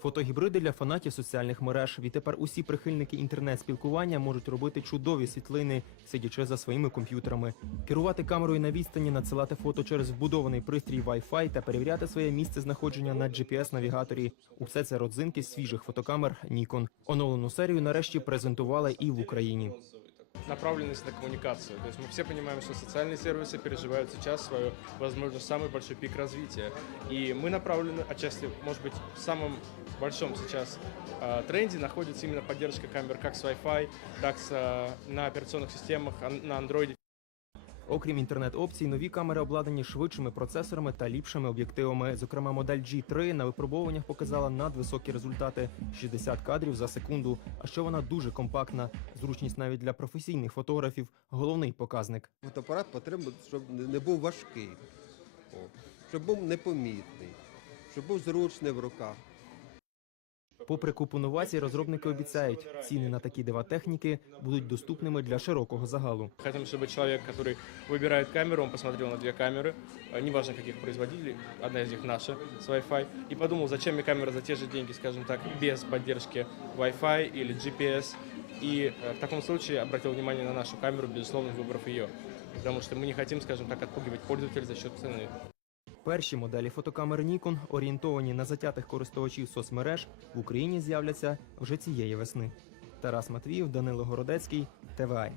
Фотогібриди для фанатів соціальних мереж. Відтепер усі прихильники інтернет-спілкування можуть робити чудові світлини, сидячи за своїми комп'ютерами, керувати камерою на відстані, надсилати фото через вбудований пристрій Wi-Fi та перевіряти своє місце знаходження на GPS-навігаторі. Усе це родзинки свіжих фотокамер Nikon. Оновлену серію нарешті презентували і в Україні направленность на коммуникацию. То есть мы все понимаем, что социальные сервисы переживают сейчас свою, возможно, самый большой пик развития. И мы направлены, отчасти, может быть, в самом большом сейчас э, тренде находится именно поддержка камер как с Wi-Fi, так с, э, на операционных системах, ан- на Android Окрім інтернет-опцій, нові камери обладнані швидшими процесорами та ліпшими об'єктивами. Зокрема, модель G3 на випробуваннях показала надвисокі результати 60 кадрів за секунду. А що вона дуже компактна. Зручність навіть для професійних фотографів головний показник. Фотоапарат потрібен, щоб не був важкий, щоб був непомітний, щоб був зручний в руках. Попри купу новацій, розробники обіцяють, ціни на такі дива техніки будуть доступними для широкого загалу. Хотим, чтобы человек, который выбирает камеру, он посмотрел на две камеры, э, неважно каких производителей, одна из них наша с Wi-Fi, и подумал, зачем мне камера за те же деньги, скажем так, без поддержки Wi-Fi или GPS. И э, в таком случае обратил внимание на нашу камеру, безусловно, выбрав ее. Потому что мы не хотим, скажем так, отпугивать пользователя за счет цены. Перші моделі фотокамер Nikon, орієнтовані на затятих користувачів соцмереж, в Україні з'являться вже цієї весни. Тарас Матвіїв, Данило Городецький, ТВА.